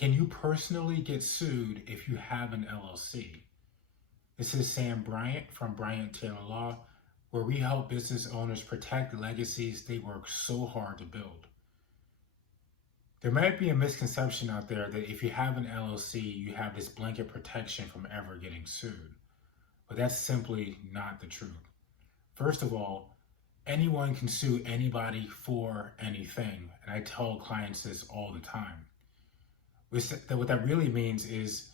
Can you personally get sued if you have an LLC? This is Sam Bryant from Bryant Taylor Law, where we help business owners protect the legacies they work so hard to build. There might be a misconception out there that if you have an LLC, you have this blanket protection from ever getting sued. But that's simply not the truth. First of all, anyone can sue anybody for anything, and I tell clients this all the time. What that really means is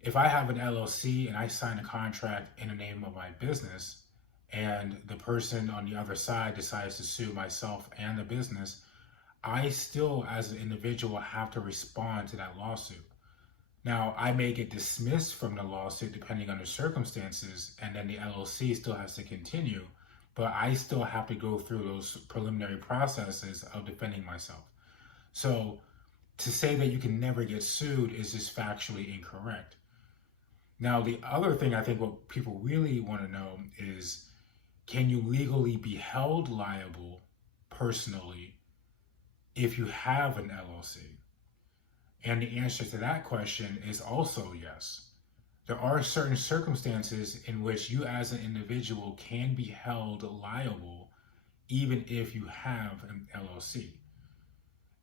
if I have an LLC and I sign a contract in the name of my business, and the person on the other side decides to sue myself and the business, I still, as an individual, have to respond to that lawsuit. Now, I may get dismissed from the lawsuit depending on the circumstances, and then the LLC still has to continue, but I still have to go through those preliminary processes of defending myself. So to say that you can never get sued is just factually incorrect. Now, the other thing I think what people really want to know is, can you legally be held liable personally if you have an LLC? And the answer to that question is also yes. There are certain circumstances in which you as an individual can be held liable even if you have an LLC.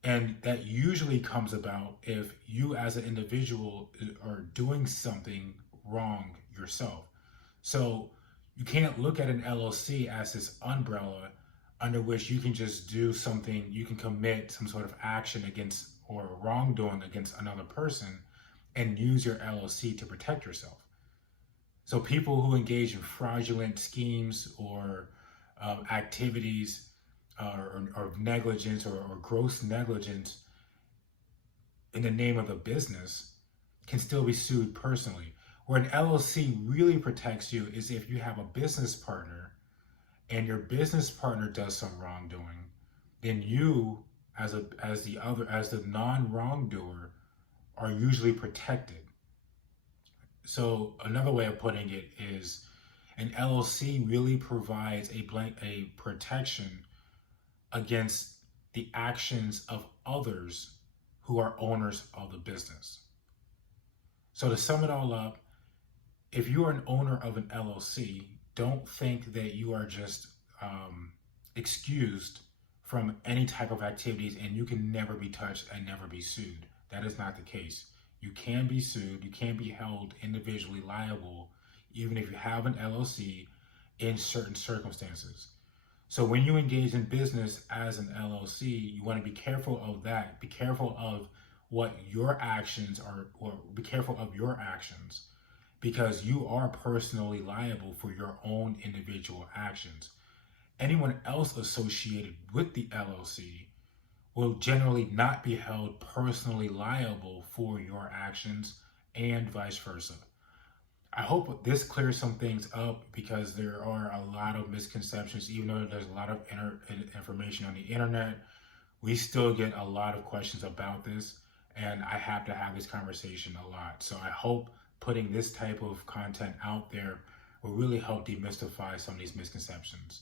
And that usually comes about if you as an individual are doing something wrong yourself. So you can't look at an LLC as this umbrella under which you can just do something, you can commit some sort of action against or wrongdoing against another person and use your LLC to protect yourself. So people who engage in fraudulent schemes or activities or negligence or gross negligence in the name of the business can still be sued personally. Where an LLC really protects you is if you have a business partner and your business partner does some wrongdoing, then you as the non-wrongdoer are usually protected. So another way of putting it is an LLC really provides a protection against the actions of others who are owners of the business. So to sum it all up, if you are an owner of an LLC, don't think that you are just excused from any type of activities and you can never be touched and never be sued. That is not the case. You can be sued, you can be held individually liable, even if you have an LLC in certain circumstances. So when you engage in business as an LLC, you want to be careful of that. Be careful of what your actions are, or be careful of your actions, because you are personally liable for your own individual actions. Anyone else associated with the LLC will generally not be held personally liable for your actions and vice versa. I hope this clears some things up because there are a lot of misconceptions. Even though there's a lot of information on the internet, we still get a lot of questions about this, and I have to have this conversation a lot. So I hope putting this type of content out there will really help demystify some of these misconceptions.